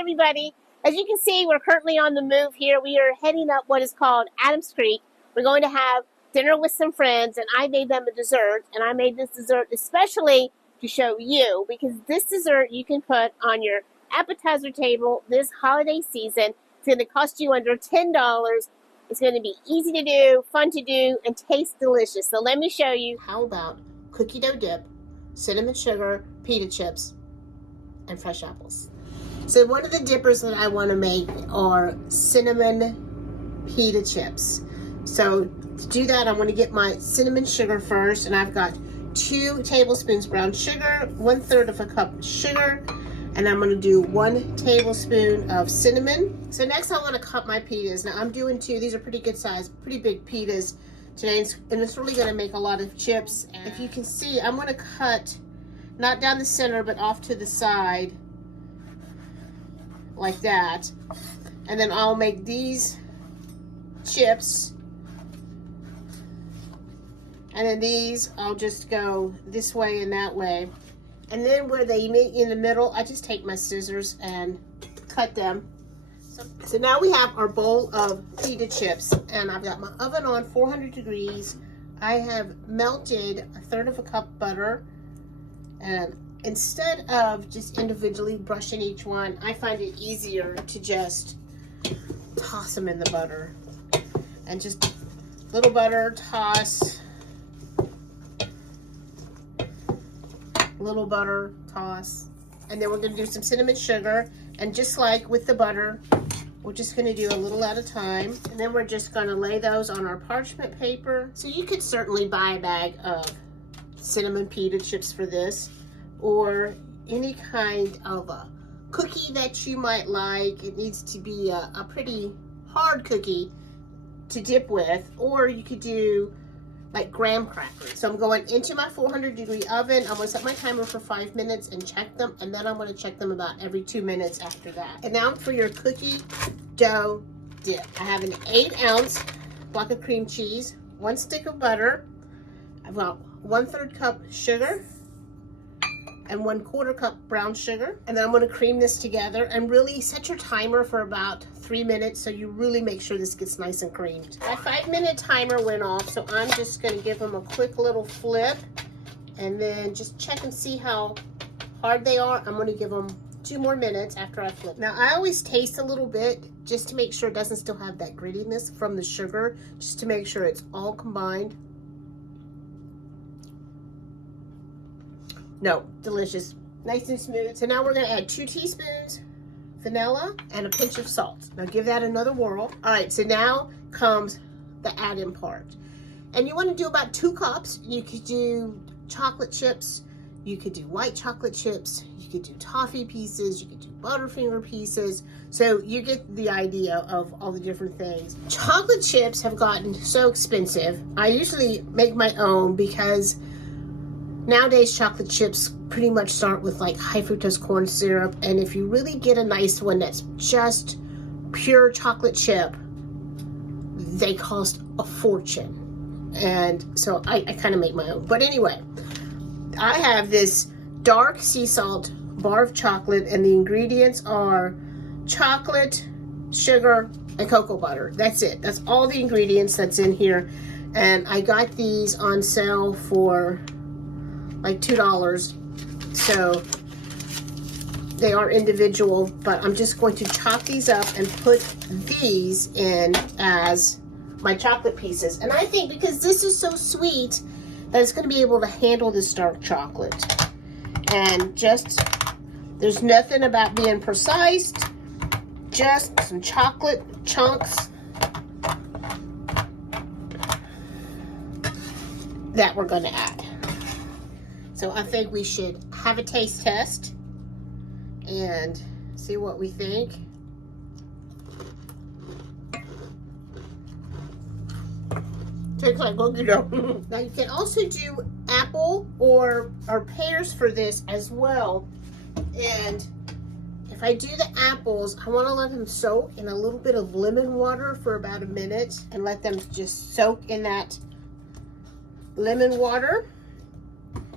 everybody. As you can see, we're currently on the move here. We are heading up what is called Adams Creek. We're going to have dinner with some friends, and I made them a dessert. And I made this dessert especially to show you, because this dessert you can put on your appetizer table this holiday season. It's going to cost you under $10. It's going to be easy to do, fun to do, and taste delicious. So let me show you. How about cookie dough dip, cinnamon sugar, pita chips, and fresh apples. So one of the dippers that I want to make are cinnamon pita chips. So to do that, I want to get my cinnamon sugar first, and I've got 2 tablespoons brown sugar, 1/3 of a cup sugar, and I'm going to do 1 tablespoon of cinnamon. So next I want to cut my pitas. Now I'm doing 2. These are pretty good size, pretty big pitas today, and it's really going to make a lot of chips. And if you can see, I'm going to cut not down the center, but off to the side like that. And then I'll make these chips. And then these, I'll just go this way and that way. And then where they meet in the middle, I just take my scissors and cut them. So now we have our bowl of pita chips, and I've got my oven on 400 degrees. I have melted 1/3 of a cup butter, and instead of just individually brushing each one, I find it easier to just toss them in the butter. And just little butter, toss, little butter, toss. And then we're going to do some cinnamon sugar, and just like with the butter, we're just going to do a little at a time. And then we're just going to lay those on our parchment paper. So you could certainly buy a bag of cinnamon pita chips for this, or any kind of a cookie that you might like. It needs to be a pretty hard cookie to dip with, or you could do like graham crackers. So I'm going into my 400 degree oven. I'm going to set my timer for 5 minutes and check them, and then I'm going to check them about every 2 minutes after that. And now for your cookie dough dip. I have an 8-ounce block of cream cheese, 1 stick of butter. I've got 1/3 cup sugar and 1/4 cup brown sugar. And then I'm going to cream this together, and really set your timer for about 3 minutes so you really make sure this gets nice and creamed. My 5-minute timer went off, so I'm just going to give them a quick little flip and then just check and see how hard they are. I'm going to give them 2 more minutes after I flip. Now I always taste a little bit just to make sure it doesn't still have that grittiness from the sugar, just to make sure it's all combined. No, delicious, nice and smooth. So now we're going to add 2 teaspoons vanilla and a pinch of salt. Now give that another whirl. All right, so now comes the add-in part. And you want to do about 2 cups. You could do chocolate chips, you could do white chocolate chips, you could do toffee pieces, you could do Butterfinger pieces. So you get the idea of all the different things. Chocolate chips have gotten so expensive. I usually make my own, because nowadays chocolate chips pretty much start with like high fructose corn syrup, and if you really get a nice one that's just pure chocolate chip, they cost a fortune. And so I kind of make my own. But anyway, I have this dark sea salt bar of chocolate, and the ingredients are chocolate, sugar, and cocoa butter. That's it. That's all the ingredients that's in here. And I got these on sale for like $2. So they are individual, but I'm just going to chop these up and put these in as my chocolate pieces. And I think because this is so sweet that it's going to be able to handle this dark chocolate. And just, there's nothing about being precise, just some chocolate chunks that we're going to add. So I think we should have a taste test and see what we think. Tastes like cookie dough. Now you can also do apple or pears for this as well. And if I do the apples, I want to let them soak in a little bit of lemon water for about a minute, and let them just soak in that lemon water.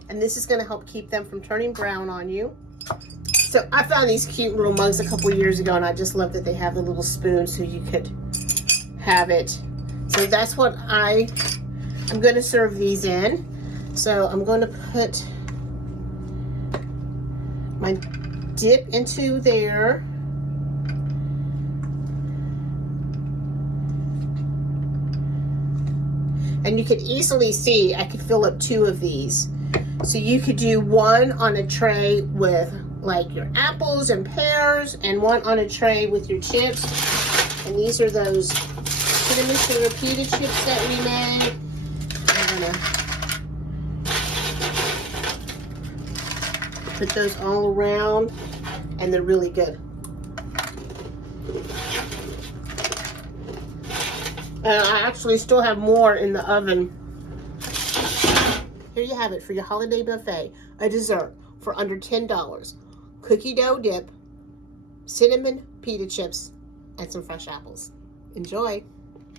And this is going to help keep them from turning brown on you. So I found these cute little mugs a couple years ago, and I just love that they have the little spoon so you could have it. So that's what I'm going to serve these in. So I'm going to put my dip into there. And you could easily see I could fill up 2 of these. So you could do one on a tray with like your apples and pears, and one on a tray with your chips. And these are those cinnamon sugar pita chips that we made. I'm gonna put those all around, and they're really good. And I actually still have more in the oven. Here you have it for your holiday buffet, a dessert for under $10. Cookie dough dip, cinnamon pita chips, and some fresh apples. Enjoy.